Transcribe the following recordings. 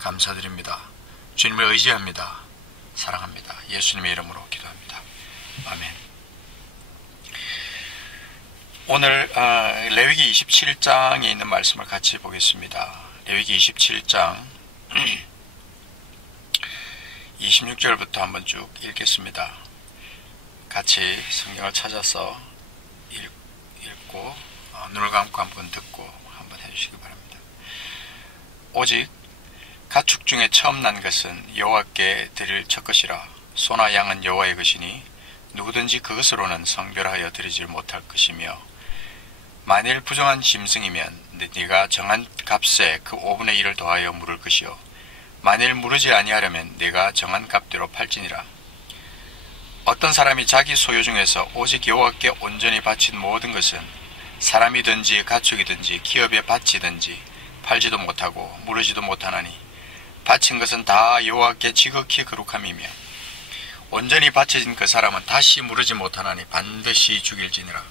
감사드립니다. 주님을 의지합니다. 사랑합니다. 예수님의 이름으로 기도합니다. 아멘. 오늘 레위기 27장에 있는 말씀을 같이 보겠습니다. 레위기 27장 26절부터 한번 쭉 읽겠습니다. 같이 성경을 찾아서 읽고 눈을 감고 한번 듣고 한번 해주시기 바랍니다. 오직 가축 중에 처음 난 것은 여호와께 드릴 첫 것이라. 소나 양은 여호와의 것이니 누구든지 그것으로는 성별하여 드리지 못할 것이며, 만일 부정한 짐승이면 네가 정한 값에 그 5분의 1을 더하여 물을 것이요, 만일 무르지 아니하려면 네가 정한 값대로 팔지니라. 어떤 사람이 자기 소유 중에서 오직 여호와께 온전히 바친 모든 것은 사람이든지 가축이든지 기업에 바치든지 팔지도 못하고 무르지도 못하나니, 바친 것은 다 여호와께 지극히 거룩함이며, 온전히 바쳐진 그 사람은 다시 무르지 못하나니 반드시 죽일지니라.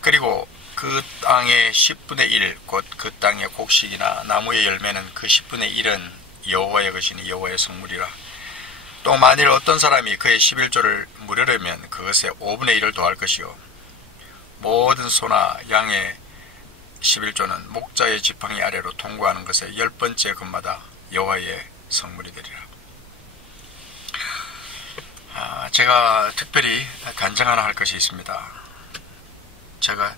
그리고 그 땅의 10분의 1, 곧 그 땅의 곡식이나 나무의 열매는 그 10분의 1은 여호와의 것이니 여호와의 성물이라. 또 만일 어떤 사람이 그의 11조를 무르려면 그것에 5분의 1을 더할 것이요, 모든 소나 양의 11조는 목자의 지팡이 아래로 통과하는 것에 10번째 금마다 여호와의 성물이 되리라. 제가 특별히 간증 하나 할 것이 있습니다. 제가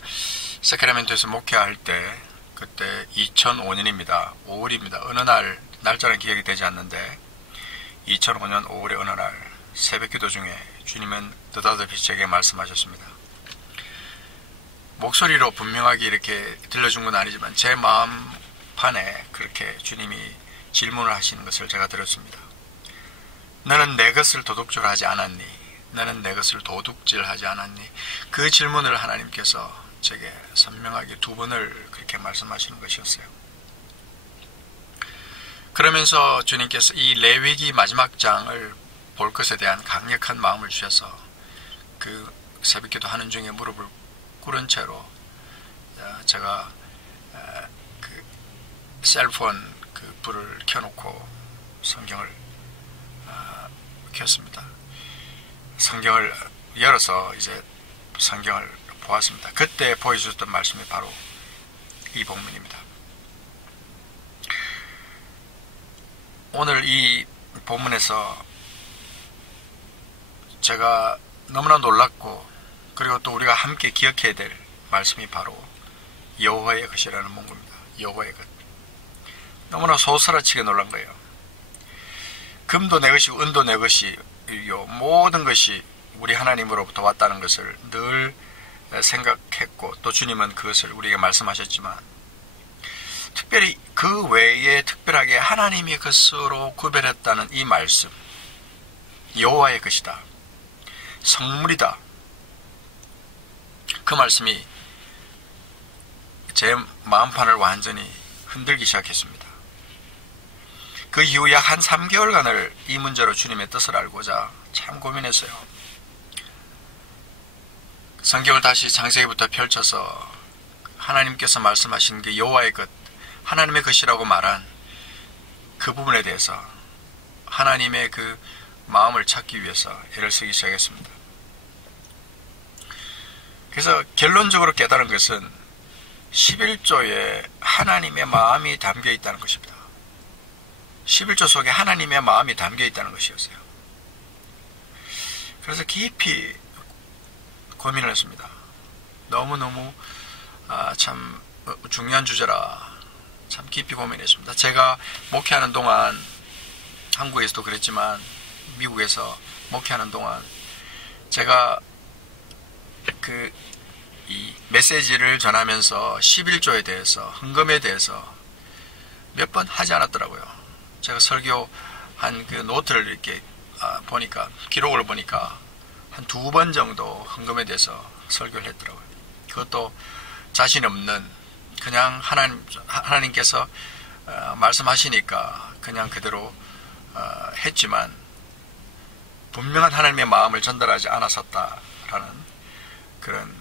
세크라멘토에서 목회할 때, 그때 2005년입니다. 5월입니다. 어느 날, 날짜는 기억이 되지 않는데 2005년 5월의 어느 날 새벽기도 중에 주님은 느닷없이 제게 말씀하셨습니다. 목소리로 분명하게 이렇게 들려준 건 아니지만 제 마음판에 그렇게 주님이 질문을 하시는 것을 제가 들었습니다. 너는 내 것을 도둑질하지 않았니? 너는 내 것을 도둑질하지 않았니? 그 질문을 하나님께서 제게 선명하게 2번을 그렇게 말씀하시는 것이었어요. 그러면서 주님께서 이 레위기 마지막 장을 볼 것에 대한 강력한 마음을 주셔서 그 새벽기도 하는 중에 무릎을 꿇은 채로 제가 그 셀폰 그 불을 켜놓고 성경을 켰습니다. 성경을 열어서 이제 성경을 보았습니다. 그때 보여주셨던 말씀이 바로 이 본문입니다. 오늘 이 본문에서 제가 너무나 놀랐고, 그리고 또 우리가 함께 기억해야 될 말씀이 바로 여호와의 것이라는 문구입니다. 여호와의 것. 너무나 소스라치게 놀란 거예요. 금도 내 것이고 은도 내 것이요, 모든 것이 우리 하나님으로부터 왔다는 것을 늘 생각했고, 또 주님은 그것을 우리에게 말씀하셨지만, 특별히 그 외에 특별하게 하나님의 것으로 구별했다는 이 말씀, 여호와의 것이다, 성물이다, 그 말씀이 제 마음판을 완전히 흔들기 시작했습니다. 그 이후 약 한 3개월간을 이 문제로 주님의 뜻을 알고자 참 고민했어요. 성경을 다시 창세기부터 펼쳐서 하나님께서 말씀하신 그 여호와의 것, 하나님의 것이라고 말한 그 부분에 대해서 하나님의 그 마음을 찾기 위해서 애를 쓰기 시작했습니다. 그래서 결론적으로 깨달은 것은 11조에 하나님의 마음이 담겨 있다는 것입니다. 11조 속에 하나님의 마음이 담겨 있다는 것이었어요. 그래서 깊이 고민을 했습니다. 너무너무 참 중요한 주제라 참 깊이 고민했습니다. 제가 목회하는 동안, 한국에서도 그랬지만 미국에서 목회하는 동안 제가 이 메시지를 전하면서 11조에 대해서, 헌금에 대해서 몇 번 하지 않았더라고요. 제가 설교한 그 노트를 이렇게 보니까, 기록을 보니까 한 2번 정도 헌금에 대해서 설교를 했더라고요. 그것도 자신 없는, 그냥 하나님께서 말씀하시니까 그냥 그대로 했지만 분명한 하나님의 마음을 전달하지 않았었다라는 그런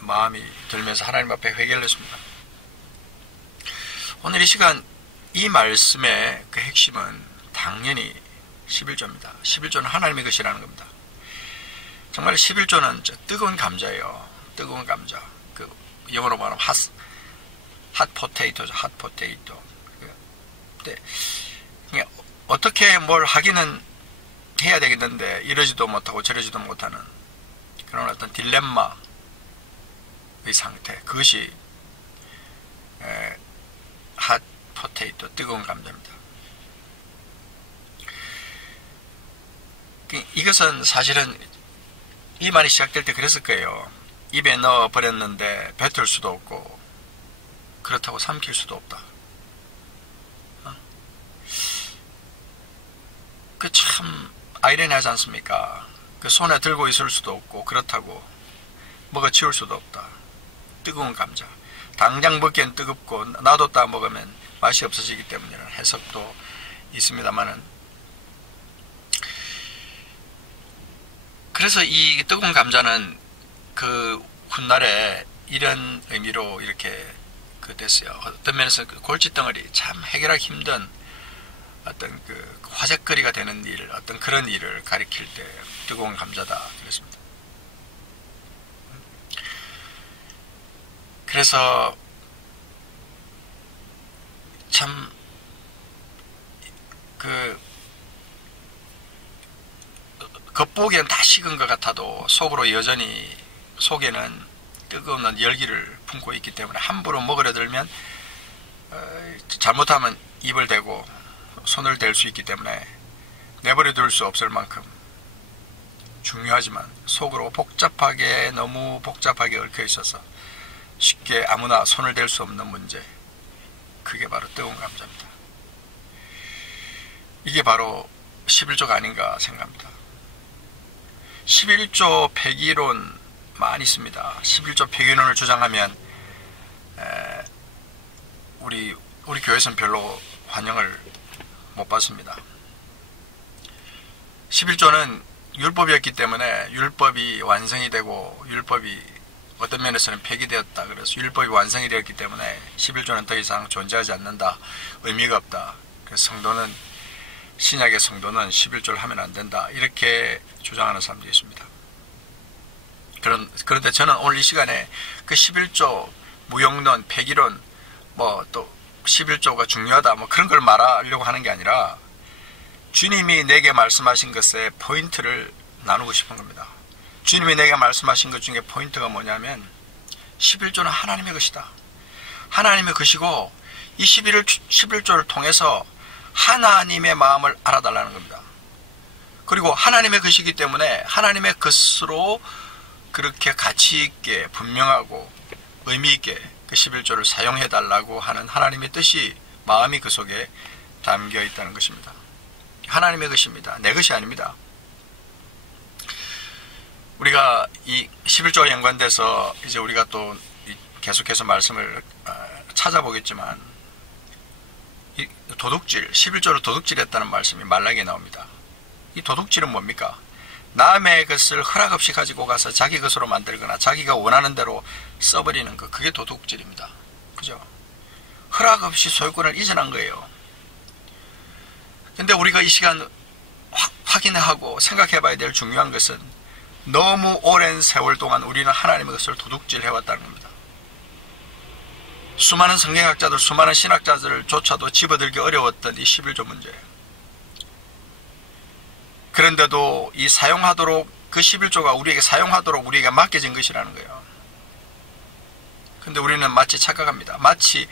마음이 들면서 하나님 앞에 회개를 했습니다. 오늘 이 시간 이 말씀의 그 핵심은 당연히 11조입니다. 11조는 하나님의 것이라는 겁니다. 정말 11조는 뜨거운 감자예요. 뜨거운 감자. 그 영어로 말하면 핫 포테이토죠. 핫 포테이토. 근데 어떻게 뭘 하기는 해야 되겠는데 이러지도 못하고 저러지도 못하는 그런 어떤 딜레마의 상태. 그것이 핫 포테이토, 뜨거운 감자입니다. 이것은 사실은 이 말이 시작될 때 그랬을 거예요. 입에 넣어 버렸는데 뱉을 수도 없고 그렇다고 삼킬 수도 없다. 그 참 아이러니하지 않습니까? 그 손에 들고 있을 수도 없고 그렇다고 먹어치울 수도 없다. 뜨거운 감자. 당장 먹기엔 뜨겁고 놔뒀다 먹으면 맛이 없어지기 때문이라는 해석도 있습니다만은, 그래서 이 뜨거운 감자는 그 훗날에 이런 의미로 이렇게 됐어요. 어떤 면에서 그 골칫덩어리, 참 해결하기 힘든 어떤 그 화제거리가 되는 일, 어떤 그런 일을 가리킬 때 뜨거운 감자다 그랬습니다. 그래서 참 겉보기엔 다 식은 것 같아도 속으로 여전히 속에는 뜨거운 열기를 품고 있기 때문에 함부로 먹으려 들면 잘못하면 입을 대고 손을 댈 수 있기 때문에 내버려 둘 수 없을 만큼 중요하지만 속으로 복잡하게, 너무 복잡하게 얽혀 있어서 쉽게 아무나 손을 댈 수 없는 문제, 그게 바로 뜨거운 감자입니다. 이게 바로 11조가 아닌가 생각합니다. 11조 폐기론 많이 있습니다. 11조 폐기론을 주장하면 우리 교회에서는 별로 환영을 못 받습니다. 11조는 율법이었기 때문에 율법이 완성이 되고 율법이 어떤 면에서는 폐기되었다. 그래서 율법이 완성이 되었기 때문에 11조는 더 이상 존재하지 않는다. 의미가 없다. 그래서 신약의 성도는 11조를 하면 안 된다. 이렇게 주장하는 사람들이 있습니다. 그런데 저는 오늘 이 시간에 그 11조 무용론, 폐기론, 또 11조가 중요하다, 그런 걸 말하려고 하는 게 아니라 주님이 내게 말씀하신 것의 포인트를 나누고 싶은 겁니다. 주님이 내게 말씀하신 것 중에 포인트가 뭐냐면 11조는 하나님의 것이다. 하나님의 것이고 이 11조를 통해서 하나님의 마음을 알아달라는 겁니다. 그리고 하나님의 것이기 때문에 하나님의 것으로 그렇게 가치 있게 분명하고 의미 있게 그 11조를 사용해달라고 하는 하나님의 뜻이, 마음이 그 속에 담겨 있다는 것입니다. 하나님의 것입니다. 내 것이 아닙니다. 우리가 이 11조와 연관돼서 이제 우리가 또 계속해서 말씀을 찾아보겠지만, 이 도둑질, 11조로 도둑질했다는 말씀이 말라기에 나옵니다. 이 도둑질은 뭡니까? 남의 것을 허락 없이 가지고 가서 자기 것으로 만들거나 자기가 원하는 대로 써버리는 것, 그게 도둑질입니다. 그죠? 허락 없이 소유권을 이전한 거예요. 근데 우리가 이 시간 확인하고 생각해 봐야 될 중요한 것은 너무 오랜 세월 동안 우리는 하나님의 것을 도둑질해왔다는 겁니다. 수많은 성경학자들, 수많은 신학자들조차도 집어들기 어려웠던 이 11조 문제. 그런데도 이 사용하도록, 그 11조가 우리에게 사용하도록 우리에게 맡겨진 것이라는 거예요. 근데 우리는 마치 착각합니다. 마치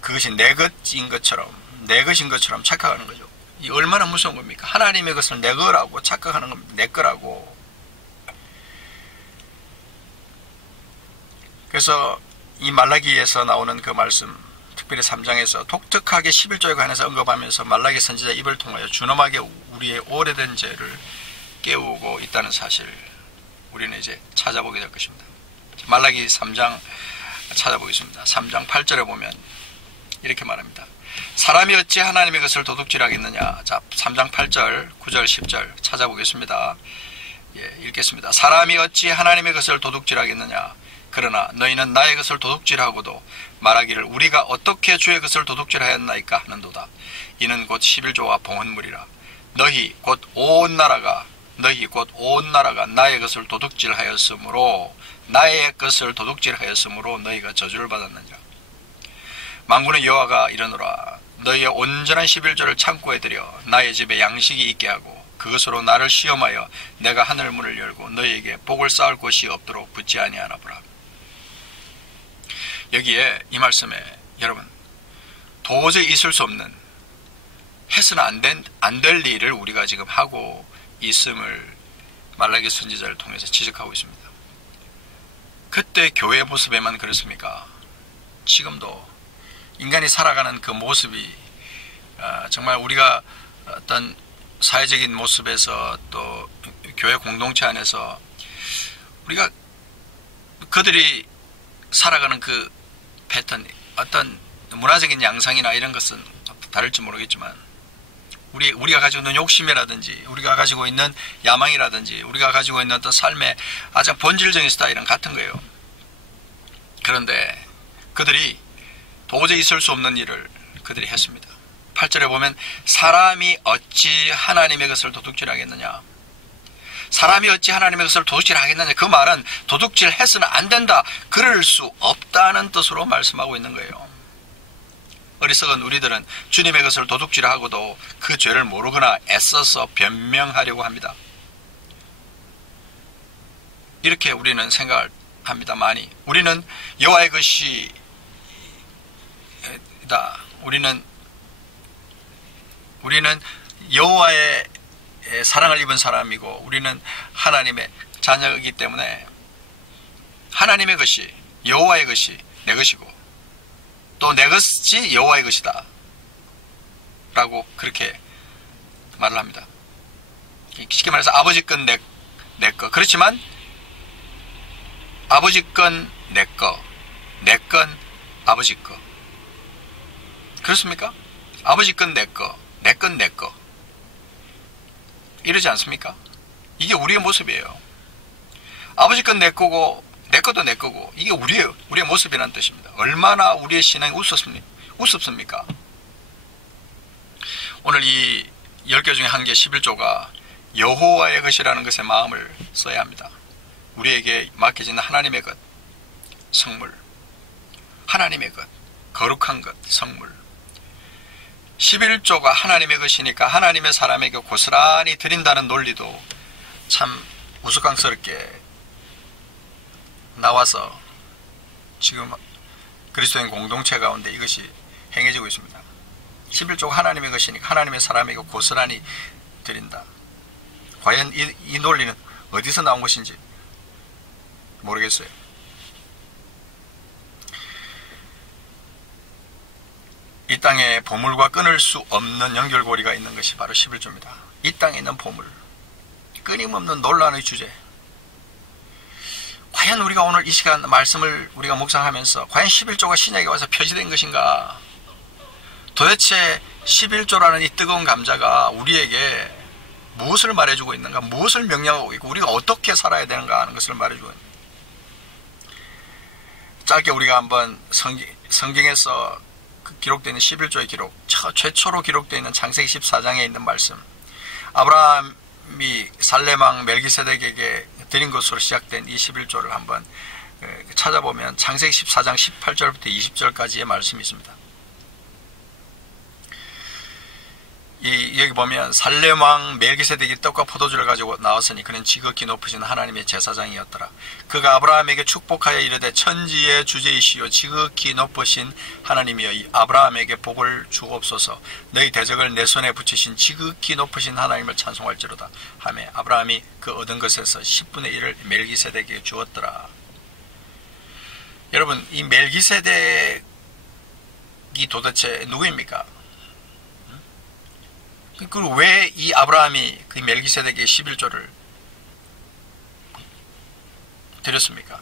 그것이 내 것인 것처럼, 내 것인 것처럼 착각하는 거죠. 이 얼마나 무서운 겁니까? 하나님의 것을 내 거라고 착각하는 겁니다. 내 거라고. 그래서 이 말라기에서 나오는 그 말씀, 특별히 3장에서 독특하게 11조에 관해서 언급하면서 말라기 선지자 입을 통하여 준엄하게 우리의 오래된 죄를 깨우고 있다는 사실, 우리는 이제 찾아보게 될 것입니다. 말라기 3장 찾아보겠습니다. 3장 8절에 보면 이렇게 말합니다. 사람이 어찌 하나님의 것을 도둑질하겠느냐. 자, 3장 8절, 9절, 10절 찾아보겠습니다. 읽겠습니다. 사람이 어찌 하나님의 것을 도둑질하겠느냐. 그러나 너희는 나의 것을 도둑질하고도 말하기를 우리가 어떻게 주의 것을 도둑질하였나이까 하는도다. 이는 곧 11조와 봉헌물이라. 너희 곧 온 나라가 나의 것을 도둑질하였으므로 너희가 저주를 받았느니라. 만군의 여호와가 이르노라. 너희의 온전한 11조를 창고에 들여 나의 집에 양식이 있게 하고 그것으로 나를 시험하여 내가 하늘 문을 열고 너희에게 복을 쌓을 곳이 없도록 붙지 아니하나 보라. 여기에 이 말씀에 여러분 도저히 있을 수 없는 해서는 안 될 일을 우리가 지금 하고 있음을 말라기 선지자를 통해서 지적하고 있습니다. 그때 교회 모습에만 그렇습니까? 지금도 인간이 살아가는 그 모습이 정말 우리가 어떤 사회적인 모습에서 또 교회 공동체 안에서 우리가 그들이 살아가는 그 패턴, 어떤 문화적인 양상이나 이런 것은 다를지 모르겠지만 우리가 가지고 있는 욕심이라든지 우리가 가지고 있는 야망이라든지 우리가 가지고 있는 어떤 삶의 가장 본질적인 스타일은 같은 거예요. 그런데 그들이 도저히 있을 수 없는 일을 그들이 했습니다. 8절에 보면 사람이 어찌 하나님의 것을 도둑질하겠느냐. 사람이 어찌 하나님의 것을 도둑질하겠느냐. 그 말은 도둑질해서는 안 된다. 그럴 수 없다는 뜻으로 말씀하고 있는 거예요. 어리석은 우리들은 주님의 것을 도둑질하고도 그 죄를 모르거나 애써서 변명하려고 합니다. 이렇게 우리는 생각을 합니다. 많이. 우리는 여호와의 것이다. 우리는 여호와의 사랑을 입은 사람이고 우리는 하나님의 자녀이기 때문에 하나님의 것이 여호와의 것이 내 것이고 또 내 것이 여호와의 것이다 라고 그렇게 말을 합니다. 쉽게 말해서 아버지 건 내 거. 그렇지만 아버지 건 내 거, 내 건 아버지 거. 그렇습니까? 아버지 건 내 거, 내 건 내 거. 이러지 않습니까? 이게 우리의 모습이에요. 아버지 건 내 거고 내 것도 내 거고 이게 우리의 모습이라는 뜻입니다. 얼마나 우리의 신앙이 우습습니까? 오늘 이 10개 중에 한 개 11조가 여호와의 것이라는 것에 마음을 써야 합니다. 우리에게 맡겨진 하나님의 것, 성물, 하나님의 것, 거룩한 것, 성물. 11조가 하나님의 것이니까 하나님의 사람에게 고스란히 드린다는 논리도 참 우스꽝스럽게 나와서 지금 그리스도인 공동체 가운데 이것이 행해지고 있습니다. 11조가 하나님의 것이니까 하나님의 사람에게 고스란히 드린다. 과연 이 논리는 어디서 나온 것인지 모르겠어요. 이 땅에 보물과 끊을 수 없는 연결고리가 있는 것이 바로 11조입니다. 이 땅에 있는 보물, 끊임없는 논란의 주제. 과연 우리가 오늘 이 시간 말씀을 우리가 묵상하면서 과연 11조가 신약에 와서 표시된 것인가? 도대체 11조라는 이 뜨거운 감자가 우리에게 무엇을 말해주고 있는가? 무엇을 명령하고 있고 우리가 어떻게 살아야 되는가 하는 것을 말해주고 있습니다. 짧게 우리가 한번 성경에서 기록되어 있는 11조의 기록, 최초로 기록되어 있는 창세기 14장에 있는 말씀, 아브라함이 살렘왕 멜기세덱에게 드린 것으로 시작된 이 11조를 한번 찾아보면 창세기 14장 18절부터 20절까지의 말씀이 있습니다. 여기 보면 살렘왕 멜기세덱이 떡과 포도주를 가지고 나왔으니 그는 지극히 높으신 하나님의 제사장이었더라. 그가 아브라함에게 축복하여 이르되 천지의 주제이시요 지극히 높으신 하나님이여 아브라함에게 복을 주옵소서. 너희 대적을 내 손에 붙이신 지극히 높으신 하나님을 찬송할지로다 하며 아브라함이 그 얻은 것에서 10분의 1을 멜기세덱에게 주었더라. 여러분, 이 멜기세덱이 도대체 누구입니까? 그리고 왜 이 아브라함이 그 멜기세덱의 11조를 드렸습니까?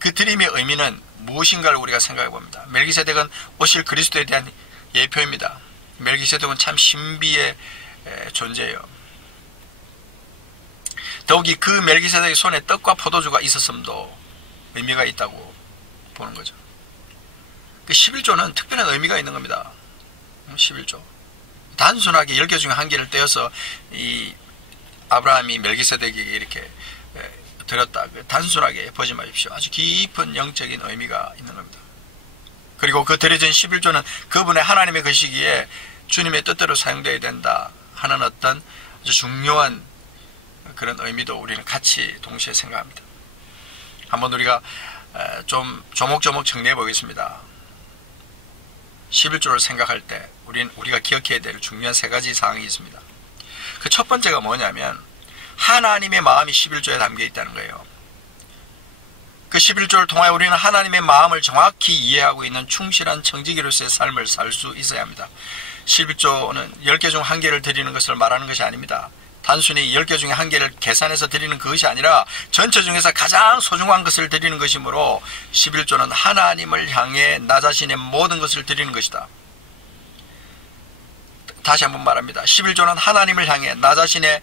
그 드림의 의미는 무엇인가를 우리가 생각해 봅니다. 멜기세덱은 오실 그리스도에 대한 예표입니다. 멜기세덱은 참 신비의 존재예요. 더욱이 그 멜기세덱의 손에 떡과 포도주가 있었음도 의미가 있다고 보는 거죠. 그 11조는 특별한 의미가 있는 겁니다. 11조. 단순하게 10개 중에 한 개를 떼어서 이 아브라함이 멜기세덱에게 이렇게 드렸다. 단순하게 보지 마십시오. 아주 깊은 영적인 의미가 있는 겁니다. 그리고 그 드려진 11조는 그분의 하나님의 그 시기에 주님의 뜻대로 사용되어야 된다 하는 어떤 아주 중요한 그런 의미도 우리는 같이 동시에 생각합니다. 한번 우리가 좀 조목조목 정리해 보겠습니다. 11조를 생각할 때 우리가 기억해야 될 중요한 세 가지 사항이 있습니다. 그 첫 번째가 뭐냐면 하나님의 마음이 11조에 담겨 있다는 거예요. 그 11조를 통하여 우리는 하나님의 마음을 정확히 이해하고 있는 충실한 청지기로서의 삶을 살 수 있어야 합니다. 11조는 10개 중 한 개를 드리는 것을 말하는 것이 아닙니다. 단순히 10개 중에 한 개를 계산해서 드리는 그것이 아니라 전체 중에서 가장 소중한 것을 드리는 것이므로 11조는 하나님을 향해 나 자신의 모든 것을 드리는 것이다. 다시 한번 말합니다. 11조는 하나님을 향해 나 자신의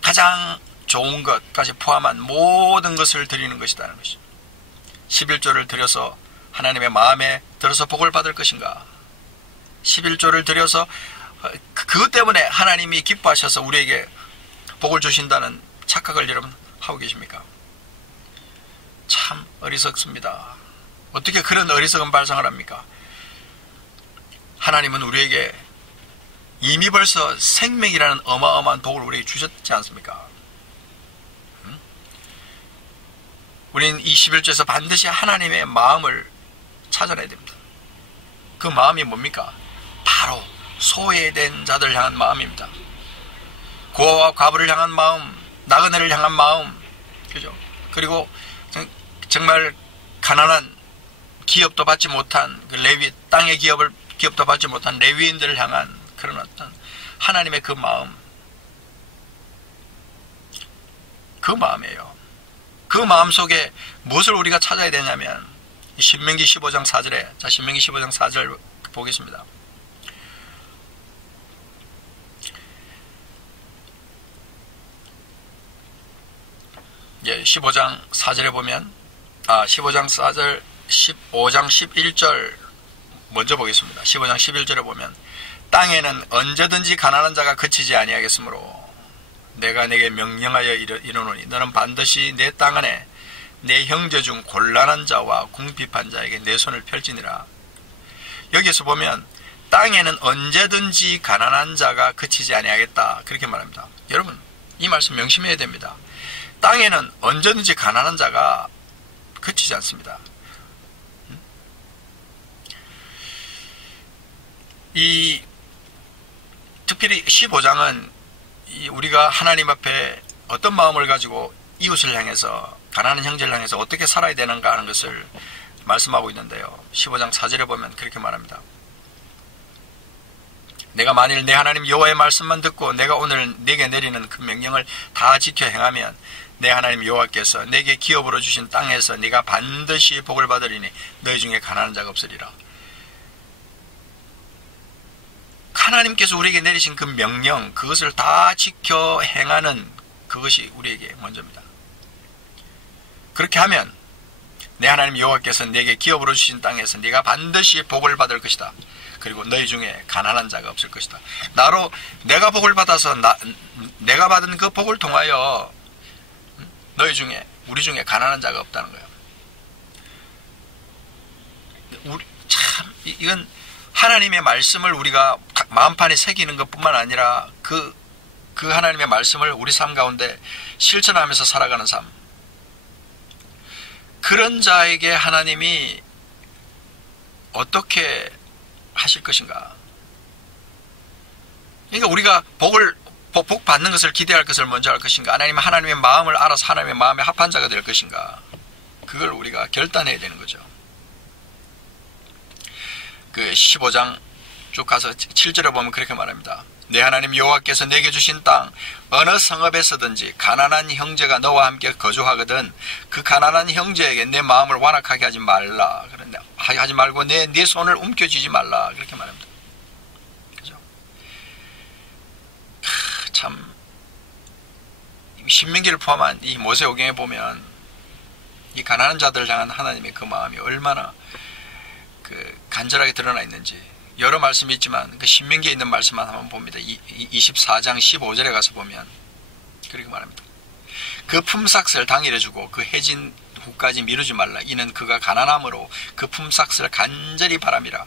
가장 좋은 것까지 포함한 모든 것을 드리는 것이라는 것이죠. 11조를 드려서 하나님의 마음에 들어서 복을 받을 것인가? 11조를 드려서 그것 때문에 하나님이 기뻐하셔서 우리에게 복을 주신다는 착각을 여러분 하고 계십니까? 참 어리석습니다. 어떻게 그런 어리석은 발상을 합니까? 하나님은 우리에게 이미 벌써 생명이라는 어마어마한 복을 우리에게 주셨지 않습니까? 우리는 이 11조에서 반드시 하나님의 마음을 찾아내야 됩니다. 그 마음이 뭡니까? 바로 소외된 자들을 향한 마음입니다. 고아와 과부를 향한 마음, 나그네를 향한 마음, 그죠? 그리고 정말 가난한 기업도 받지 못한 그 레위, 땅의 기업도 받지 못한 레위인들을 향한 그런 어떤 하나님의 그 마음, 그 마음이에요. 그 마음 속에 무엇을 우리가 찾아야 되냐면 신명기 15장 4절에, 자, 신명기 15장 4절 보겠습니다. 예, 15장 4절에 보면 15장 4절 15장 11절 먼저 보겠습니다. 15장 11절에 보면 땅에는 언제든지 가난한 자가 그치지 아니하겠으므로 내가 내게 명령하여 이르노니 너는 반드시 내 땅 안에 내 형제 중 곤란한 자와 궁핍한 자에게 내 손을 펼지니라. 여기에서 보면 땅에는 언제든지 가난한 자가 그치지 아니하겠다 그렇게 말합니다. 여러분 이 말씀 명심해야 됩니다. 땅에는 언제든지 가난한 자가 그치지 않습니다. 이 특별히 15장은 우리가 하나님 앞에 어떤 마음을 가지고 이웃을 향해서 가난한 형제를 향해서 어떻게 살아야 되는가 하는 것을 말씀하고 있는데요. 15장 4절에 보면 그렇게 말합니다. 내가 만일 내 하나님 여호와의 말씀만 듣고 내가 오늘 내게 내리는 그 명령을 다 지켜 행하면 내 하나님 여호와께서 내게 기업으로 주신 땅에서 네가 반드시 복을 받으리니 너희 중에 가난한 자가 없으리라. 하나님께서 우리에게 내리신 그 명령, 그것을 다 지켜 행하는 그것이 우리에게 먼저입니다. 그렇게 하면 내 하나님 여호와께서 내게 기업으로 주신 땅에서 네가 반드시 복을 받을 것이다. 그리고 너희 중에 가난한 자가 없을 것이다. 내가 복을 받아서 내가 받은 그 복을 통하여 우리 중에 가난한 자가 없다는 거예요. 이건 하나님의 말씀을 우리가 마음판에 새기는 것뿐만 아니라 그 하나님의 말씀을 우리 삶 가운데 실천하면서 살아가는 삶. 그런 자에게 하나님이 어떻게 하실 것인가? 그러니까 우리가 복 받는 것을 기대할 것을 먼저 할 것인가? 아니면 하나님의 마음을 알아서 하나님의 마음에 합한 자가 될 것인가? 그걸 우리가 결단해야 되는 거죠. 그 15장 쭉 가서 7절에 보면 그렇게 말합니다. 내 하나님 여호와께서 내게 주신 땅 어느 성읍에서든지 가난한 형제가 너와 함께 거주하거든 그 가난한 형제에게 내 마음을 완악하게 하지 말라. 그런데 하지 말고 내 손을 움켜쥐지 말라. 그렇게 말합니다. 그죠? 참 신명기를 포함한 이 모세오경에 보면 이 가난한 자들을 향한 하나님의 그 마음이 얼마나 간절하게 드러나 있는지 여러 말씀이 있지만 그 신명기에 있는 말씀만 한번 봅니다. 24장 15절에 가서 보면 그렇게 말합니다. 그 품삯을 당일에 주고 그 해진 후까지 미루지 말라. 이는 그가 가난함으로 그 품삯을 간절히 바람이라.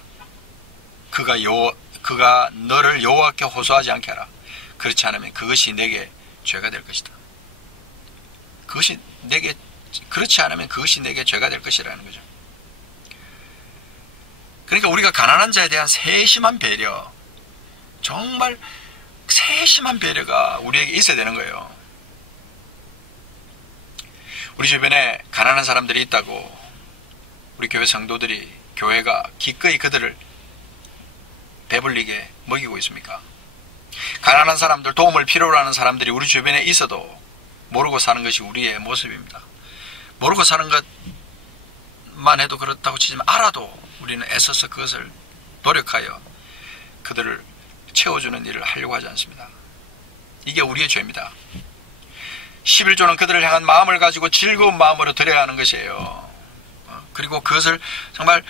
그가 너를 여호와께 호소하지 않게 하라. 그렇지 않으면 그것이 내게 죄가 될 것이다. 그렇지 않으면 그것이 내게 죄가 될 것이라는 거죠. 그러니까 우리가 가난한 자에 대한 세심한 배려, 정말 세심한 배려가 우리에게 있어야 되는 거예요. 우리 주변에 가난한 사람들이 있다고 우리 교회 성도들이, 교회가 기꺼이 그들을 배불리게 먹이고 있습니까? 가난한 사람들, 도움을 필요로 하는 사람들이 우리 주변에 있어도 모르고 사는 것이 우리의 모습입니다. 모르고 사는 것만 해도 그렇다고 치지만 알아도 우리는 애써서 그것을 노력하여 그들을 채워주는 일을 하려고 하지 않습니다. 이게 우리의 죄입니다. 11조는 그들을 향한 마음을 가지고 즐거운 마음으로 드려야 하는 것이에요. 그리고 그것을 정말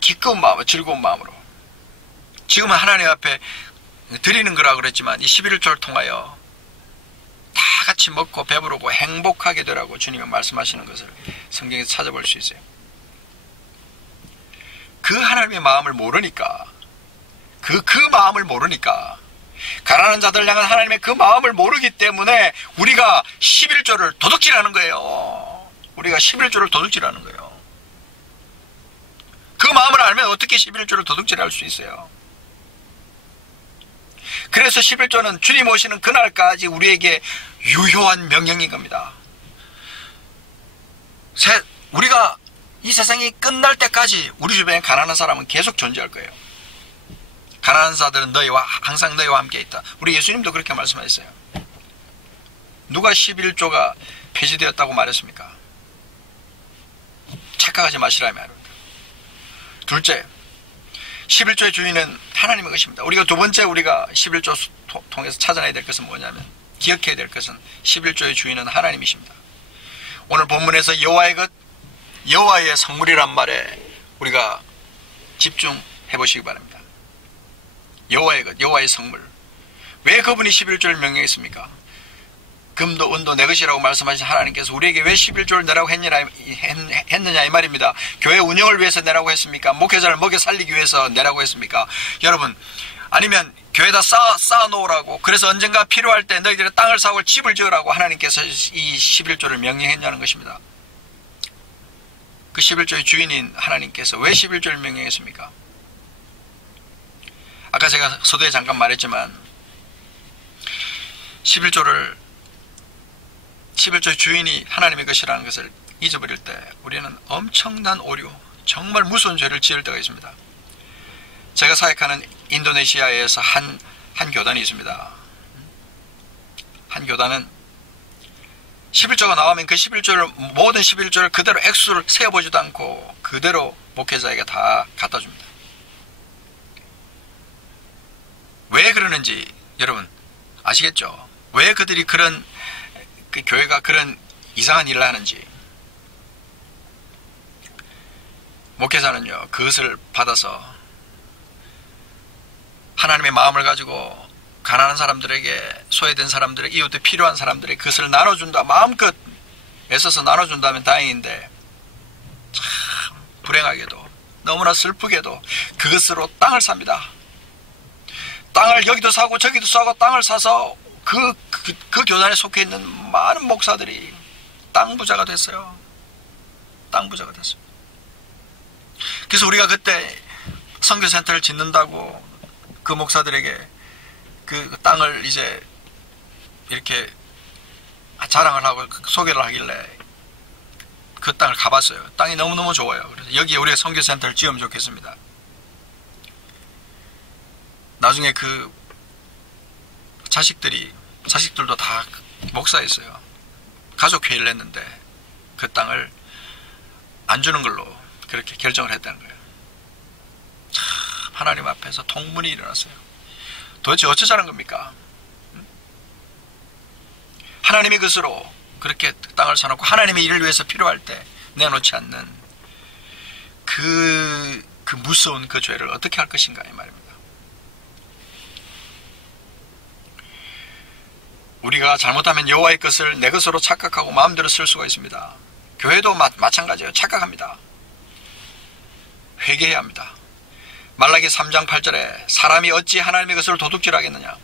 기꺼운 마음으로, 즐거운 마음으로. 지금은 하나님 앞에 드리는 거라고 그랬지만 이 11조를 통하여 다 같이 먹고 배부르고 행복하게 되라고 주님이 말씀하시는 것을 성경에서 찾아볼 수 있어요. 그 하나님의 마음을 모르니까, 그 마음을 모르니까, 가난한 자들 향한 하나님의 그 마음을 모르기 때문에 우리가 11조를 도둑질하는 거예요. 우리가 11조를 도둑질하는 거예요. 그 마음을 알면 어떻게 11조를 도둑질할 수 있어요? 그래서 11조는 주님 오시는 그날까지 우리에게 유효한 명령인 겁니다. 우리가 이 세상이 끝날 때까지 우리 주변에 가난한 사람은 계속 존재할 거예요. 가난한 자들은 항상 너희와 함께 있다. 우리 예수님도 그렇게 말씀하셨어요. 누가 11조가 폐지되었다고 말했습니까? 착각하지 마시라 말입니다. 둘째, 11조의 주인은 하나님의 것입니다. 우리가 두 번째 우리가 11조 통해서 찾아내야 될 것은 뭐냐면, 기억해야 될 것은 11조의 주인은 하나님이십니다. 오늘 본문에서 여호와의 것, 여호와의 성물이란 말에 우리가 집중해 보시기 바랍니다. 여호와의 것, 여호와의 성물. 왜 그분이 11조를 명령했습니까? 금도 은도 내 것이라고 말씀하신 하나님께서 우리에게 왜 11조를 내라고 했느냐 이 말입니다. 교회 운영을 위해서 내라고 했습니까? 목회자를 먹여 살리기 위해서 내라고 했습니까? 여러분, 아니면 교회에다 쌓아 놓으라고, 그래서 언젠가 필요할 때 너희들의 땅을 사고 집을 지으라고 하나님께서 이 11조를 명령했냐는 것입니다. 그 11조의 주인인 하나님께서 왜 11조를 명령했습니까? 아까 제가 서두에 잠깐 말했지만 11조의 주인이 하나님의 것이라는 것을 잊어버릴 때 우리는 엄청난 오류, 정말 무서운 죄를 지을 때가 있습니다. 제가 사역하는 인도네시아에서 한 교단이 있습니다. 한 교단은 11조가 나오면 그 11조를, 모든 11조를 그대로 액수를 세어보지도 않고 그대로 목회자에게 다 갖다 줍니다. 왜 그러는지 여러분 아시겠죠? 왜 그들이 그 교회가 그런 이상한 일을 하는지. 목회자는요, 그것을 받아서 하나님의 마음을 가지고 가난한 사람들에게, 소외된 사람들에게, 이웃에 필요한 사람들에게 그것을 나눠준다, 마음껏 애써서 나눠준다면 다행인데, 참 불행하게도, 너무나 슬프게도 그것으로 땅을 삽니다. 땅을 여기도 사고 저기도 사고 땅을 사서 그 교단에 속해 있는 많은 목사들이 땅 부자가 됐어요. 땅 부자가 됐어요. 그래서 우리가 그때 선교센터를 짓는다고 그 목사들에게 그 땅을 이제 이렇게 자랑을 하고 소개를 하길래 그 땅을 가봤어요. 땅이 너무너무 좋아요. 그래서 여기에 우리가 선교센터를 지으면 좋겠습니다. 나중에 그 자식들도 다 목사였어요. 가족회의를 했는데 그 땅을 안 주는 걸로 그렇게 결정을 했다는 거예요. 참 하나님 앞에서 통문이 일어났어요. 도대체 어쩌자는 겁니까? 하나님의 것으로 그렇게 땅을 사놓고 하나님의 일을 위해서 필요할 때 내놓지 않는 그 무서운 그 죄를 어떻게 할 것인가 이 말입니다. 우리가 잘못하면 여호와의 것을 내 것으로 착각하고 마음대로 쓸 수가 있습니다. 교회도 마찬가지예요. 착각합니다. 회개해야 합니다. 말라기 3장 8절에 사람이 어찌 하나님의 것을 도둑질하겠느냐.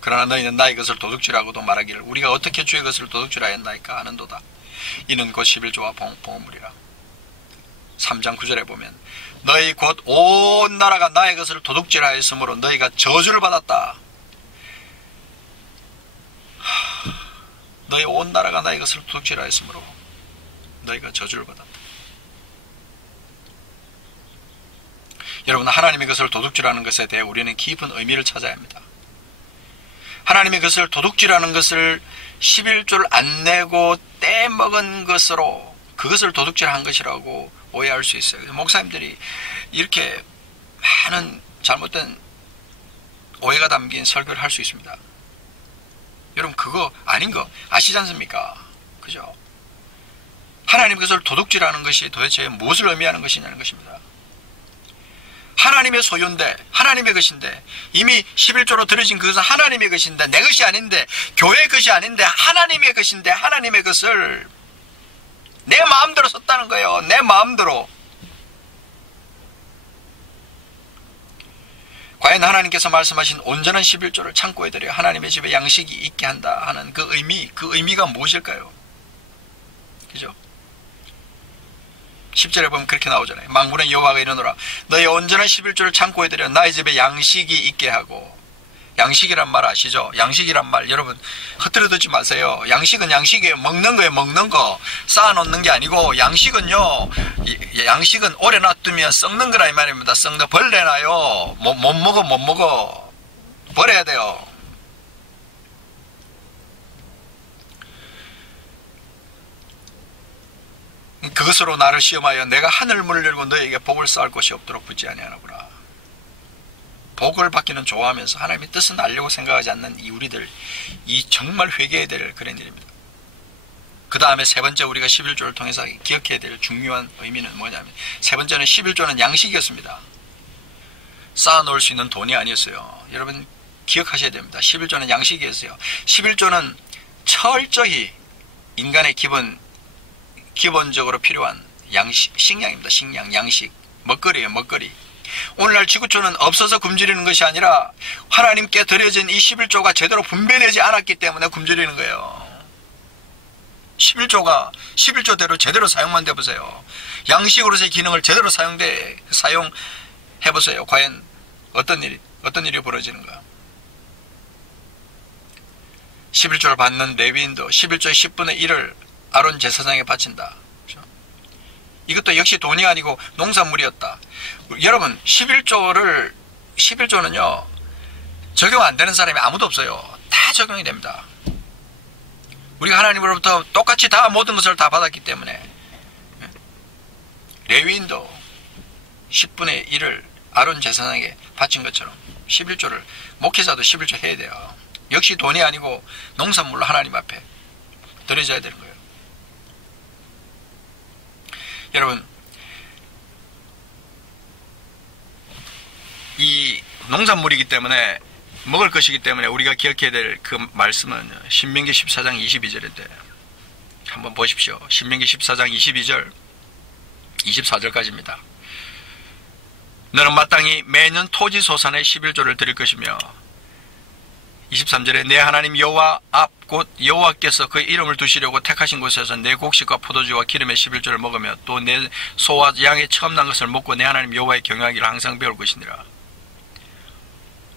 그러나 너희는 나의 것을 도둑질하고도 말하기를 우리가 어떻게 주의 것을 도둑질하였나이까 하는도다. 이는 곧 11조와 봉헌물이라. 3장 9절에 보면 너희 곧 온 나라가 나의 것을 도둑질하였으므로 너희가 저주를 받았다. 너희 온 나라가 나의 것을 도둑질하였으므로 너희가 저주를 받았다. 여러분, 하나님의 것을 도둑질하는 것에 대해 우리는 깊은 의미를 찾아야 합니다. 하나님의 것을 도둑질하는 것을 11조를 안 내고 떼먹은 것으로 그것을 도둑질한 것이라고 오해할 수 있어요. 목사님들이 이렇게 많은 잘못된 오해가 담긴 설교를 할 수 있습니다. 여러분, 그거 아닌 거 아시지 않습니까? 그죠? 하나님의 것을 도둑질하는 것이 도대체 무엇을 의미하는 것이냐는 것입니다. 하나님의 소유인데, 하나님의 것인데, 이미 11조로 들어진 그것은 하나님의 것인데, 내 것이 아닌데, 교회의 것이 아닌데, 하나님의 것인데, 하나님의 것을 내 마음대로 썼다는 거예요. 내 마음대로. 과연 하나님께서 말씀하신 온전한 11조를 창고에 들여 하나님의 집에 양식이 있게 한다 하는 그 의미가 무엇일까요? 그죠? 10절에 보면 그렇게 나오잖아요. 만군의 여호와가 이르노라 너희 온전한 11조를 창고에 들여 나의 집에 양식이 있게 하고. 양식이란 말 아시죠? 양식이란 말 여러분 헛들어 듣지 마세요. 양식은 양식이에요. 먹는 거예요. 먹는 거 쌓아놓는 게 아니고 양식은요, 양식은 오래 놔두면 썩는 거라 이 말입니다. 썩는 벌레나요. 못 먹어. 버려야 돼요. 그것으로 나를 시험하여 내가 하늘문을 열고 너에게 복을 쌓을 곳이 없도록 붙지 아니하노구나. 복을 받기는 좋아하면서 하나님의 뜻은 알려고 생각하지 않는 이 우리들, 이 정말 회개해야 될 그런 일입니다. 그 다음에 세 번째 우리가 11조를 통해서 기억해야 될 중요한 의미는 뭐냐면, 세 번째는 11조는 양식이었습니다. 쌓아놓을 수 있는 돈이 아니었어요. 여러분 기억하셔야 됩니다. 11조는 양식이었어요. 11조는 철저히 인간의 기본적으로 필요한 식량입니다. 식량, 양식, 먹거리예요. 먹거리. 오늘날 지구촌은 없어서 굶주리는 것이 아니라 하나님께 드려진 이 11조가 제대로 분배되지 않았기 때문에 굶주리는 거예요. 11조대로 제대로 사용만 돼보세요. 양식으로서의 기능을 제대로 사용해보세요. 과연 어떤 일이 벌어지는가. 11조를 받는 레위인도 11조의 10분의 1을 아론 제사장에 바친다. 그렇죠? 이것도 역시 돈이 아니고 농산물이었다. 여러분 11조는요 적용 안 되는 사람이 아무도 없어요. 다 적용이 됩니다. 우리가 하나님으로부터 똑같이 다 모든 것을 다 받았기 때문에. 레위인도 10분의 1을 아론 제사장에게 바친 것처럼 11조를 목회자도 11조 해야 돼요. 역시 돈이 아니고 농산물로 하나님 앞에 드려져야 되는 거예요. 여러분 이 농산물이기 때문에 먹을 것이기 때문에 우리가 기억해야 될 그 말씀은 신명기 14장 22절인데 한번 보십시오. 신명기 14장 22절 24절까지입니다. 너는 마땅히 매년 토지 소산의 11조를 드릴 것이며 23절에 내 하나님 여호와 앞 곧 여호와께서 그 이름을 두시려고 택하신 곳에서 내 곡식과 포도주와 기름의 11조를 먹으며 또 내 소와 양의 처음 난 것을 먹고 내 하나님 여호와의 경외하기를 항상 배울 것이니라.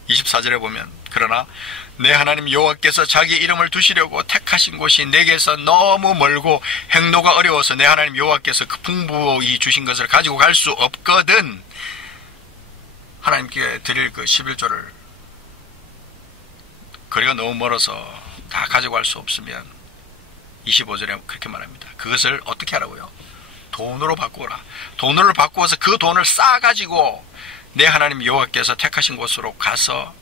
24절에 보면 그러나 내 하나님 여호와께서 자기 이름을 두시려고 택하신 곳이 내게서 너무 멀고 행로가 어려워서 내 하나님 여호와께서 그 풍부히 주신 것을 가지고 갈 수 없거든 하나님께 드릴 그 11조를 거리가 너무 멀어서 다 가져갈 수 없으면 25절에 그렇게 말합니다. 그것을 어떻게 하라고요? 돈으로 바꾸어라. 돈으로 바꾸어서 그 돈을 싸가지고 내 하나님 여호와께서 택하신 곳으로 가서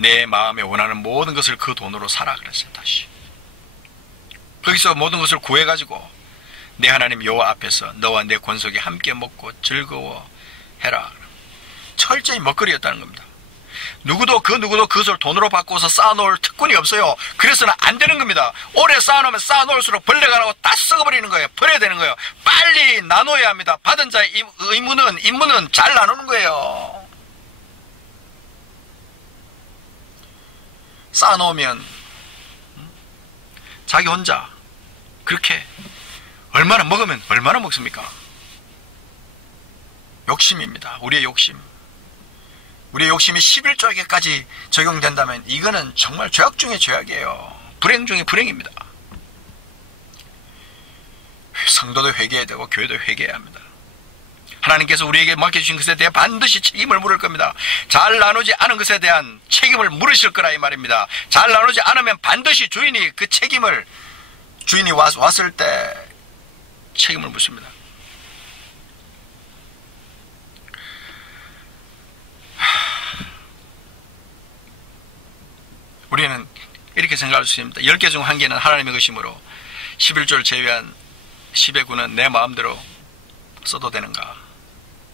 내 마음에 원하는 모든 것을 그 돈으로 사라 그랬어요. 다시 거기서 모든 것을 구해가지고 내 하나님 여호와 앞에서 너와 내 권속이 함께 먹고 즐거워해라. 철저히 먹거리였다는 겁니다. 누구도 그것을 돈으로 바꿔서 쌓아놓을 특권이 없어요. 그래서는 안 되는 겁니다. 오래 쌓아놓으면 쌓아놓을수록 벌레가 나고 다 썩어버리는 거예요. 버려야 되는 거예요. 빨리 나눠야 합니다. 받은 자의 임무는 잘 나누는 거예요. 쌓아놓으면 자기 혼자 그렇게 얼마나 먹으면 얼마나 먹습니까? 욕심입니다. 우리의 욕심. 우리의 욕심이 11조에게까지 적용된다면 이거는 정말 죄악 중에 죄악이에요. 불행 중에 불행입니다. 성도도 회개해야 되고 교회도 회개해야 합니다. 하나님께서 우리에게 맡겨주신 것에 대해 반드시 책임을 물을 겁니다. 잘 나누지 않은 것에 대한 책임을 물으실 거라 이 말입니다. 잘 나누지 않으면 반드시 주인이 그 책임을 주인이 왔을 때 책임을 묻습니다. 우리는 이렇게 생각할 수 있습니다. 10개 중 1개는 하나님의 것이므로 11조를 제외한 10의 9는 내 마음대로 써도 되는가?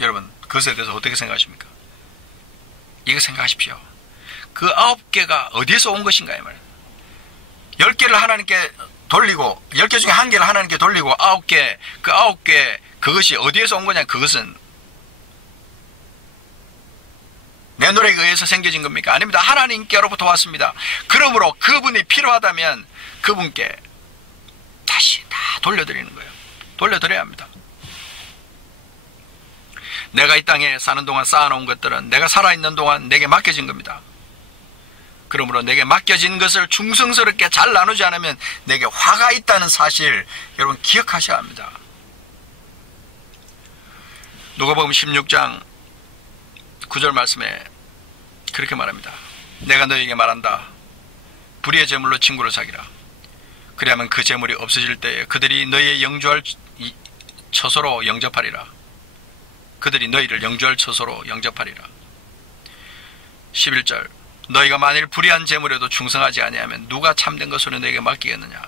여러분 그것에 대해서 어떻게 생각하십니까? 이거 생각하십시오. 그 9개가 어디에서 온 것인가 이 말이에요. 10개를 하나님께 돌리고 10개 중에 1개를 하나님께 돌리고 9개 그 9개 그것이 어디에서 온 거냐? 그것은 내 노력에 의해서 생겨진 겁니까? 아닙니다. 하나님께로부터 왔습니다. 그러므로 그분이 필요하다면 그분께 다시 다 돌려드리는 거예요. 돌려드려야 합니다. 내가 이 땅에 사는 동안 쌓아놓은 것들은 내가 살아있는 동안 내게 맡겨진 겁니다. 그러므로 내게 맡겨진 것을 충성스럽게 잘 나누지 않으면 내게 화가 있다는 사실 여러분 기억하셔야 합니다. 누가복음 16장 9절 말씀에 그렇게 말합니다. 내가 너에게 말한다. 불의의 제물로 친구를 사귀라. 그리하면 그 제물이 없어질 때에 그들이 너희의 영주할 처소로 영접하리라. 그들이 너희를 영주할 처소로 영접하리라. 11절 너희가 만일 불의한 제물에도 충성하지 아니하면 누가 참된 것으로 너에게 맡기겠느냐.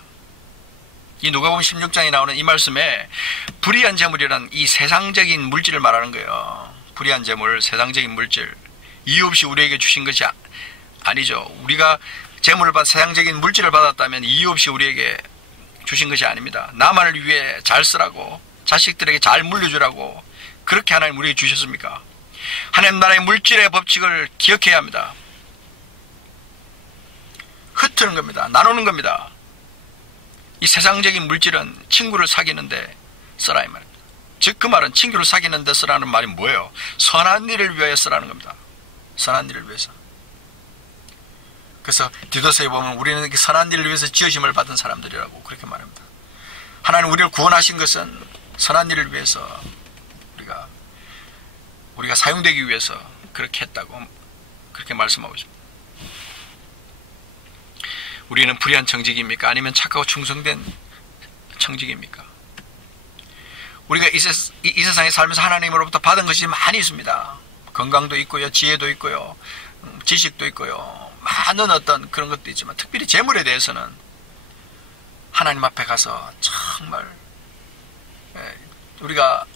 이 누가복음 16장에 나오는 이 말씀에 불의한 제물이란 이 세상적인 물질을 말하는 거예요. 불의한 제물, 세상적인 물질, 이유 없이 우리에게 주신 것이 아니죠. 우리가 제물을 받아 세상적인 물질을 받았다면 이유 없이 우리에게 주신 것이 아닙니다. 나만을 위해 잘 쓰라고, 자식들에게 잘 물려주라고 그렇게 하나님 우리에게 주셨습니까? 하나님 나라의 물질의 법칙을 기억해야 합니다. 흩트는 겁니다. 나누는 겁니다. 이 세상적인 물질은 친구를 사귀는데 쓰라 이 말입니다. 즉 그 말은 친구를 사귀는 데 쓰라는 말이 뭐예요? 선한 일을 위하여 쓰라는 겁니다. 선한 일을 위해서. 그래서 디도서에 보면 우리는 선한 일을 위해서 지으심을 받은 사람들이라고 그렇게 말합니다. 하나님 우리를 구원하신 것은 선한 일을 위해서 우리가 사용되기 위해서 그렇게 했다고 그렇게 말씀하고 있습니다. 우리는 불의한 청직입니까? 아니면 착하고 충성된 청직입니까? 우리가 이 세상에 살면서 하나님으로부터 받은 것이 많이 있습니다. 건강도 있고요, 지혜도 있고요, 지식도 있고요, 많은 어떤 그런 것도 있지만 특별히 재물에 대해서는 하나님 앞에 가서 정말 우리가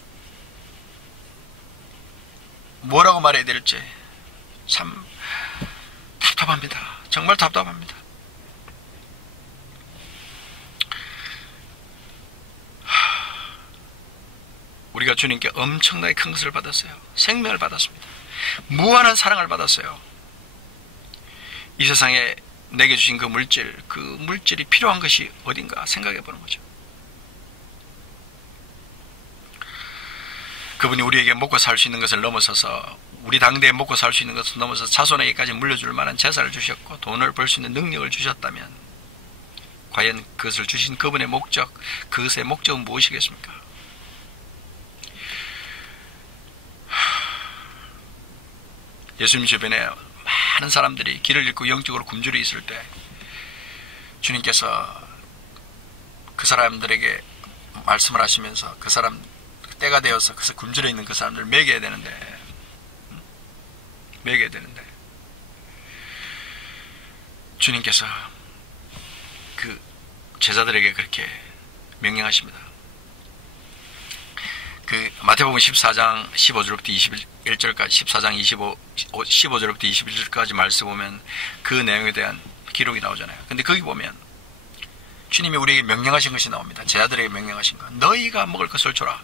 뭐라고 말해야 될지 참 답답합니다. 정말 답답합니다. 우리가 주님께 엄청나게 큰 것을 받았어요. 생명을 받았습니다. 무한한 사랑을 받았어요. 이 세상에 내게 주신 그 물질이 필요한 것이 어딘가 생각해 보는 거죠. 그분이 우리에게 먹고 살 수 있는 것을 넘어서서 우리 당대에 먹고 살 수 있는 것을 넘어서 자손에게까지 물려줄 만한 재산을 주셨고 돈을 벌 수 있는 능력을 주셨다면 과연 그것을 주신 그분의 목적, 그것의 목적은 무엇이겠습니까? 예수님 주변에 많은 사람들이 길을 잃고 영적으로 굶주려 있을 때 주님께서 그 사람들에게 말씀을 하시면서 그 사람 때가 되어서 그래서 굶주려 있는 그 사람들을 먹여야 되는데 주님께서 그 제자들에게 그렇게 명령하십니다. 그 마태복음 14장 15절부터 21절까지 14장 15절부터 21절까지 말씀 보면 그 내용에 대한 기록이 나오잖아요. 근데 거기 보면 주님이 우리에게 명령하신 것이 나옵니다. 제자들에게 명령하신 것. 너희가 먹을 것을 줘라.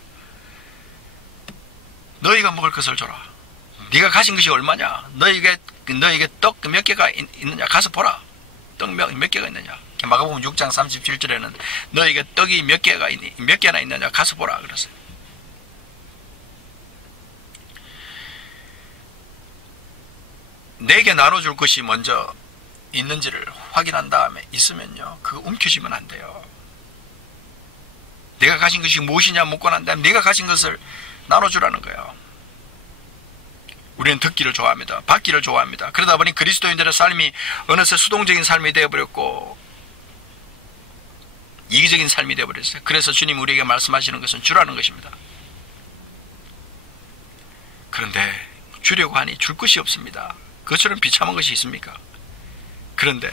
너희가 먹을 것을 줘라. 네가 가진 것이 얼마냐? 너희에게 떡 몇 개가 있느냐? 가서 보라. 떡 몇 개가 있느냐? 마가복음 6장 37절에는 너희에게 떡이 몇 개나 있느냐? 가서 보라 그랬어요. 내게 나눠줄 것이 먼저 있는지를 확인한 다음에 있으면요, 그거 움켜쥐면 안 돼요. 내가 가진 것이 무엇이냐 묻고 난 다음에 내가 가진 것을 나눠주라는 거예요. 우리는 듣기를 좋아합니다. 받기를 좋아합니다. 그러다 보니 그리스도인들의 삶이 어느새 수동적인 삶이 되어버렸고 이기적인 삶이 되어버렸어요. 그래서 주님 우리에게 말씀하시는 것은 주라는 것입니다. 그런데 주려고 하니 줄 것이 없습니다. 그것처럼 비참한 것이 있습니까? 그런데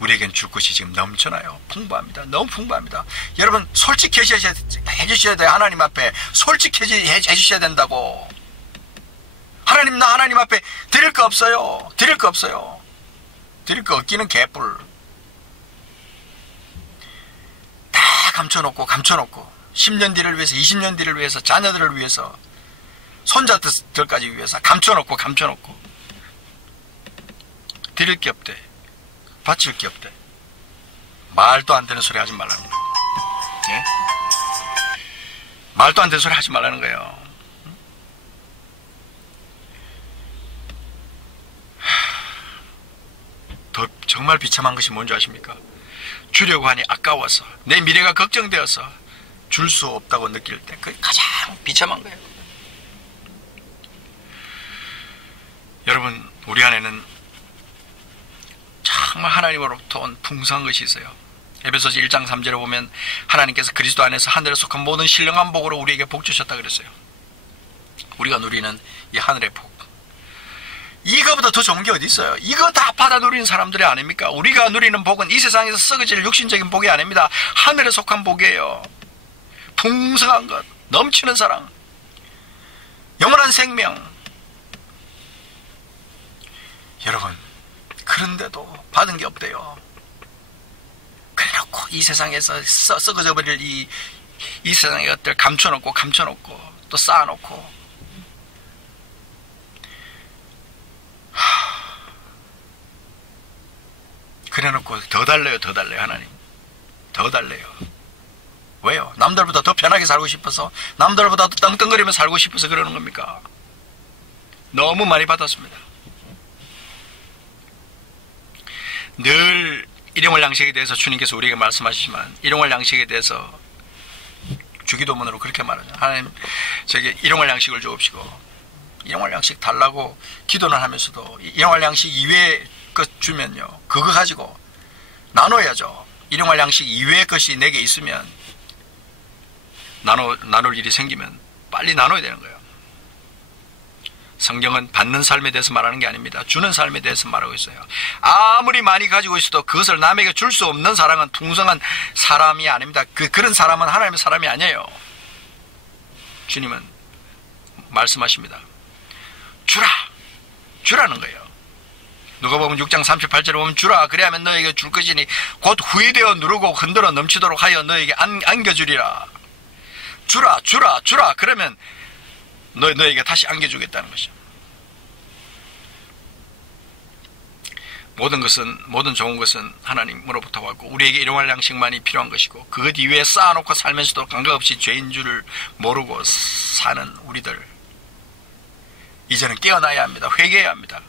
우리에겐 줄 것이 지금 넘쳐나요. 풍부합니다. 너무 풍부합니다. 여러분 해주셔야 돼요. 하나님 앞에 해주셔야 된다고. 나 하나님 앞에 드릴 거 없어요. 드릴 거 없어요. 드릴 거 없기는 개뿔. 다 감춰놓고 10년 뒤를 위해서 20년 뒤를 위해서 자녀들을 위해서 손자들까지 위해서 감춰놓고 드릴 게 없대. 바칠 게 없대. 말도 안 되는 소리 하지 말라는 거예요. 예? 말도 안 되는 소리 하지 말라는 거예요. 더 정말 비참한 것이 뭔지 아십니까? 주려고 하니 아까워서 내 미래가 걱정되어서 줄 수 없다고 느낄 때 그게 가장 비참한 거예요. 여러분, 우리 안에는 정말 하나님으로부터 온 풍성한 것이 있어요. 에베소서 1장 3절에 보면 하나님께서 그리스도 안에서 하늘에 속한 모든 신령한 복으로 우리에게 복 주셨다 그랬어요. 우리가 누리는 이 하늘의 복, 이거보다 더 좋은 게 어디 있어요? 이거 다 받아 누리는 사람들이 아닙니까? 우리가 누리는 복은 이 세상에서 썩어질 육신적인 복이 아닙니다. 하늘에 속한 복이에요. 풍성한 것, 넘치는 사랑, 영원한 생명. 여러분, 그런데도 받은 게 없대요. 그래놓고 이 세상에서 썩어져 버릴 이 세상의 것들 감춰놓고 또 쌓아놓고, 그래놓고 더 달래요. 하나님 더 달래요. 왜요? 남들보다 더 편하게 살고 싶어서, 남들보다 더 떵떵거리며 살고 싶어서 그러는 겁니까? 너무 많이 받았습니다. 늘 일용할 양식에 대해서 주님께서 우리에게 말씀하시지만, 일용할 양식에 대해서 주기도문으로 그렇게 말하죠. 하나님, 저에게 일용할 양식을 주옵시고, 일용할 양식 달라고 기도는 하면서도 일용할 양식 이외의 것 주면요, 그거 가지고 나눠야죠. 일용할 양식 이외의 것이 내게 있으면, 나눌 일이 생기면 빨리 나눠야 되는 거예요. 성경은 받는 삶에 대해서 말하는 게 아닙니다. 주는 삶에 대해서 말하고 있어요. 아무리 많이 가지고 있어도 그것을 남에게 줄 수 없는 사람은 풍성한 사람이 아닙니다. 그런 사람은 하나님의 사람이 아니에요. 주님은 말씀하십니다. 주라는 거예요. 누가복음 6장 38절에 보면 주라, 그래야면 너에게 줄 것이니 곧 후이되어 누르고 흔들어 넘치도록 하여 너에게 안겨주리라. 주라. 그러면 너에게 다시 안겨주겠다는 것이죠. 모든 좋은 것은 하나님으로부터 왔고, 우리에게 일용할 양식만이 필요한 것이고, 그것 이외에 쌓아놓고 살면서도 감각없이 죄인 줄을 모르고 사는 우리들, 이제는 깨어나야 합니다. 회개해야 합니다.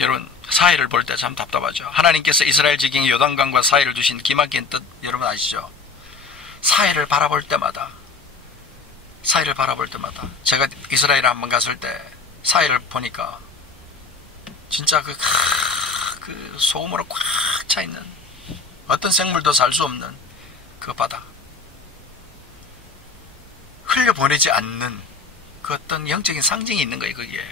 여러분, 사해를 볼 때 참 답답하죠. 하나님께서 이스라엘 지경에 요단강과 사해를 두신 기막힌 뜻 여러분 아시죠? 사해를 바라볼 때마다 제가 이스라엘에 한번 갔을 때 사해를 보니까 진짜 그 소금으로 꽉 차 있는, 어떤 생물도 살 수 없는 그 바다, 흘려보내지 않는 그 어떤 영적인 상징이 있는 거예요. 거기에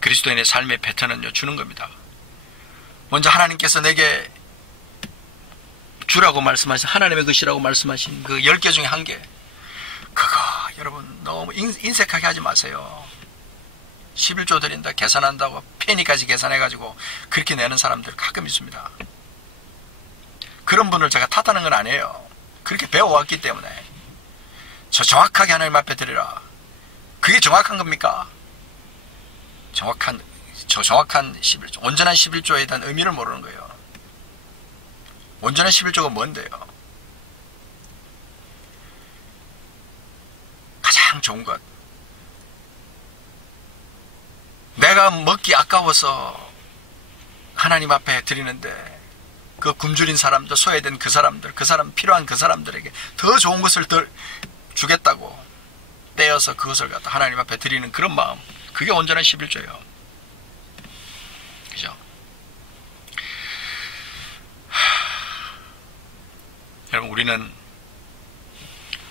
그리스도인의 삶의 패턴은요, 주는 겁니다. 먼저 하나님께서 내게 주라고 말씀하신, 하나님의 것이라고 말씀하신 그 10개 중에 한 개, 그거 여러분 너무 인색하게 하지 마세요. 11조 드린다 계산한다고 페니까지 계산해가지고 그렇게 내는 사람들 가끔 있습니다. 그런 분을 제가 탓하는 건 아니에요. 그렇게 배워왔기 때문에. 저 정확하게 하나님 앞에 드리라. 그게 정확한 겁니까? 정확한 11조, 온전한 11조에 대한 의미를 모르는 거예요. 온전한 11조가 뭔데요? 가장 좋은 것, 내가 먹기 아까워서 하나님 앞에 드리는데 그 굶주린 사람들, 소외된 그 사람 필요한 그 사람들에게 더 좋은 것을 더 주겠다고 떼어서 그것을 갖다 하나님 앞에 드리는 그런 마음, 그게 온전한 11조예요. 그죠? 여러분, 우리는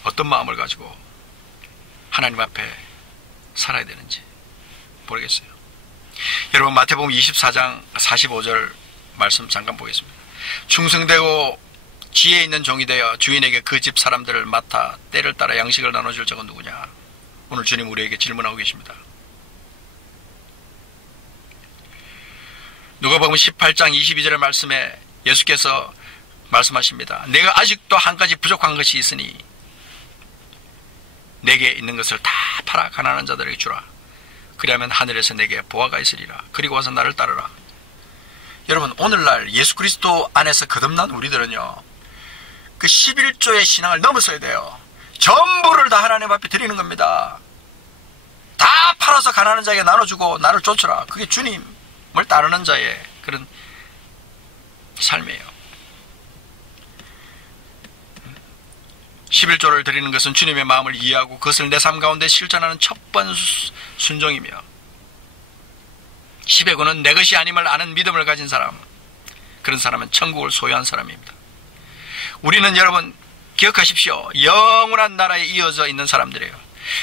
어떤 마음을 가지고 하나님 앞에 살아야 되는지 모르겠어요. 여러분, 마태복음 24장 45절 말씀 잠깐 보겠습니다. 충성되고 지혜 있는 종이 되어 주인에게 그 집 사람들을 맡아 때를 따라 양식을 나눠줄 자가 누구냐? 오늘 주님 우리에게 질문하고 계십니다. 누가복음 18장 22절의 말씀에 예수께서 말씀하십니다. 내가 아직도 한 가지 부족한 것이 있으니 내게 있는 것을 다 팔아 가난한 자들에게 주라. 그리하면 하늘에서 내게 보화가 있으리라. 그리고 와서 나를 따르라. 여러분, 오늘날 예수 그리스도 안에서 거듭난 우리들은요, 그 11조의 신앙을 넘어서야 돼요. 전부를 다 하나님 앞에 드리는 겁니다. 다 팔아서 가난한 자에게 나눠주고 나를 쫓으라. 그게 주님을 따르는 자의 그런 삶이에요. 11조를 드리는 것은 주님의 마음을 이해하고 그것을 내 삶 가운데 실천하는 첫 번째 순종이며, 10의 구는 내 것이 아님을 아는 믿음을 가진 사람, 그런 사람은 천국을 소유한 사람입니다. 우리는 여러분 기억하십시오. 영원한 나라에 이어져 있는 사람들이에요.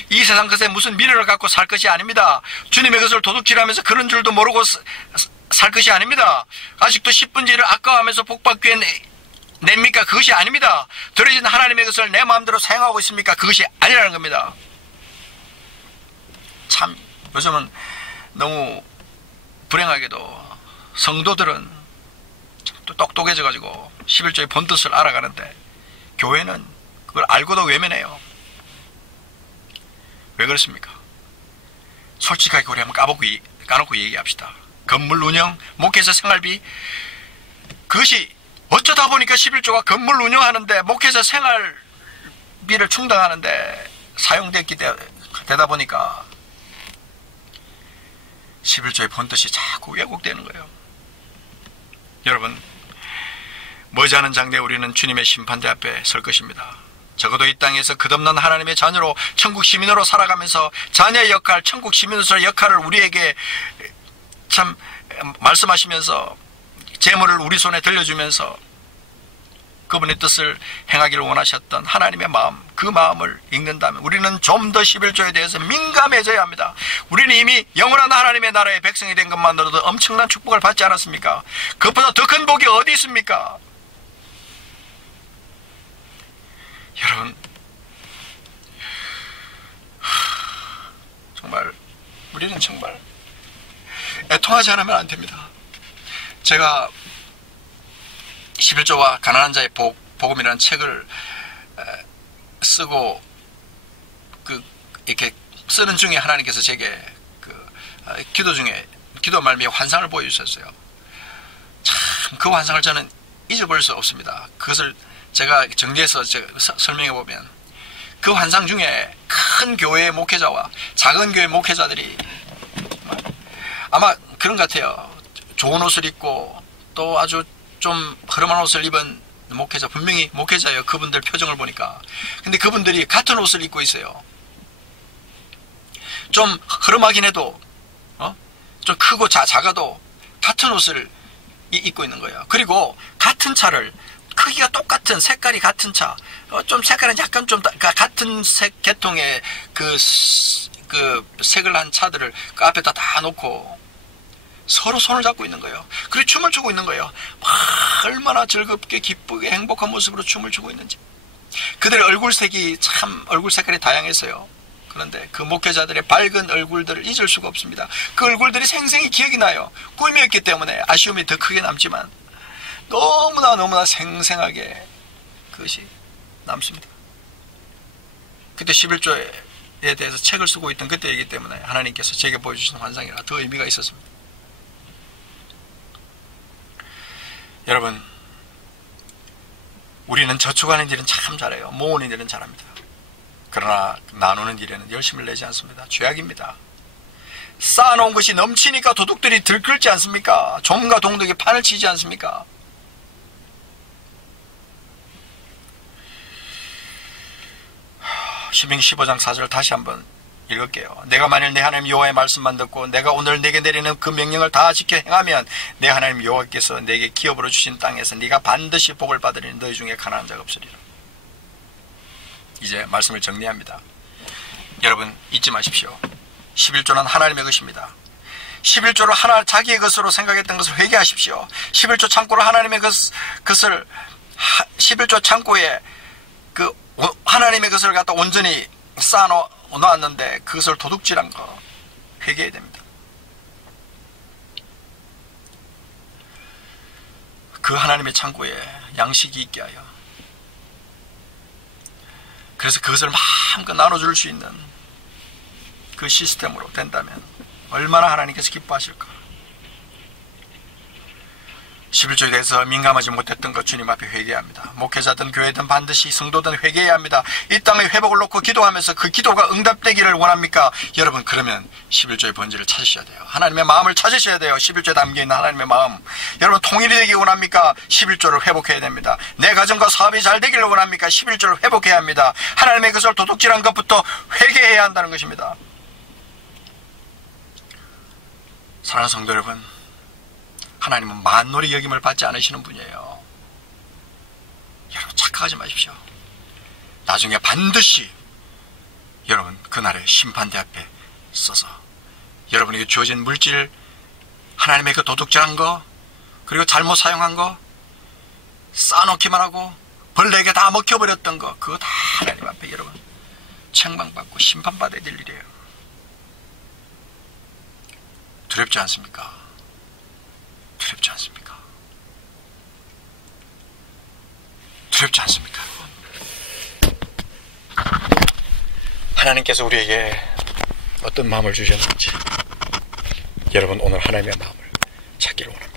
이 세상 것에 무슨 미련을 갖고 살 것이 아닙니다. 주님의 것을 도둑질하면서 그런 줄도 모르고 살 것이 아닙니다. 아직도 10분지를 아까워하면서 복받기 위해 냅니까? 그것이 아닙니다. 들어진 하나님의 것을 내 마음대로 사용하고 있습니까? 그것이 아니라는 겁니다. 참 요즘은 너무 불행하게도 성도들은 또 똑똑해져가지고 11조의 본뜻을 알아가는데 교회는 그걸 알고도 외면해요. 왜 그렇습니까? 솔직하게 우리 한번 까놓고 얘기합시다. 건물 운영, 목회자 생활비, 그것이 어쩌다 보니까 11조가 건물 운영하는데 목회자 생활비를 충당하는데 사용됐기 되다 보니까 11조의 본뜻이 자꾸 왜곡되는 거예요. 여러분, 머지않은 장래에 우리는 주님의 심판대 앞에 설 것입니다. 적어도 이 땅에서 끝없는 하나님의 자녀로 천국 시민으로 살아가면서 자녀의 역할, 천국 시민으로서의 역할을 우리에게 참 말씀하시면서 재물을 우리 손에 들려주면서 그분의 뜻을 행하기를 원하셨던 하나님의 마음, 그 마음을 읽는다면 우리는 좀 더 11조에 대해서 민감해져야 합니다. 우리는 이미 영원한 하나님의 나라의 백성이 된 것만으로도 엄청난 축복을 받지 않았습니까? 그것보다 더 큰 복이 어디 있습니까? 여러분, 정말 우리는 정말 애통하지 않으면 안 됩니다. 제가 11조와 가난한 자의 복음이라는 책을 쓰고 이렇게 쓰는 중에 하나님께서 제게 기도 말미에 환상을 보여주셨어요. 참 그 환상을 저는 잊어버릴 수 없습니다. 그것을 제가 정리해서 설명해 보면, 그 환상 중에 큰 교회의 목회자와 작은 교회 목회자들이 아마 그런 것 같아요. 좋은 옷을 입고 또 아주 좀 허름한 옷을 입은 목회자, 분명히 목회자예요. 그분들 표정을 보니까. 근데 그분들이 같은 옷을 입고 있어요. 좀 허름하긴 해도 좀 크고 작아도 같은 옷을 입고 있는 거예요. 그리고 같은 차를, 크기가 똑같은, 색깔이 같은 차, 좀 색깔은 약간 좀 같은 색 계통의 그 그 색을 한 차들을 그 앞에다 다 놓고 서로 손을 잡고 있는 거예요. 그리고 춤을 추고 있는 거예요. 막 얼마나 즐겁게 기쁘게 행복한 모습으로 춤을 추고 있는지. 그들의 얼굴색이 참 얼굴 색깔이 다양했어요. 그런데 그 목회자들의 밝은 얼굴들을 잊을 수가 없습니다. 그 얼굴들이 생생히 기억이 나요. 꿈이었기 때문에 아쉬움이 더 크게 남지만 너무나 생생하게 그것이 남습니다. 그때 11조에 대해서 책을 쓰고 있던 그때이기 때문에 하나님께서 제게 보여주신 환상이라 더 의미가 있었습니다. 여러분, 우리는 저축하는 일은 참 잘해요. 모으는 일은 잘합니다. 그러나 나누는 일에는 열심을 내지 않습니다. 죄악입니다. 쌓아놓은 것이 넘치니까 도둑들이 들끓지 않습니까? 좀과 동독이 판을 치지 않습니까? 시편 15장 4절 다시 한번 읽을게요. 내가 만일 내 하나님 여호와의 말씀만 듣고 내가 오늘 내게 내리는 그 명령을 다 지켜 행하면 내 하나님 여호와께서 내게 기업으로 주신 땅에서 네가 반드시 복을 받으리니 너희 중에 가난한 자가 없으리라. 이제 말씀을 정리합니다. 여러분 잊지 마십시오. 11조는 하나님의 것입니다. 11조를 자기의 것으로 생각했던 것을 회개하십시오. 11조 창고를 하나님의 것을 11조 창고에 그 하나님의 것을 갖다 온전히 쌓아놓았는데 그것을 도둑질한 거 회개해야 됩니다. 그 하나님의 창고에 양식이 있게 하여 그래서 그것을 마음껏 나눠줄 수 있는 그 시스템으로 된다면 얼마나 하나님께서 기뻐하실까. 11조에 대해서 민감하지 못했던 것 주님 앞에 회개합니다. 목회자든 교회든 반드시 성도든 회개해야 합니다. 이 땅의 회복을 놓고 기도하면서 그 기도가 응답되기를 원합니까? 여러분 그러면 11조의 본질을 찾으셔야 돼요. 하나님의 마음을 찾으셔야 돼요. 11조에 담겨있는 하나님의 마음. 여러분 통일이 되기 원합니까? 11조를 회복해야 됩니다. 내 가정과 사업이 잘 되기를 원합니까? 11조를 회복해야 합니다. 하나님의 것을 도둑질한 것부터 회개해야 한다는 것입니다. 사랑하는 성도 여러분, 하나님은 만놀이 여김을 받지 않으시는 분이에요. 여러분 착각하지 마십시오. 나중에 반드시 여러분 그날의 심판대 앞에 서서 여러분에게 주어진 물질, 하나님의 그 도둑질한 거, 그리고 잘못 사용한 거, 쌓아놓기만 하고 벌레에게 다 먹혀버렸던 거, 그거 다 하나님 앞에 여러분 책망받고 심판받아야 될 일이에요. 두렵지 않습니까? 두렵지 않습니까? 두렵지 않습니까? 하나님께서 우리에게 어떤 마음을 주셨는지 여러분 오늘 하나님의 마음을 찾기를 원합니다.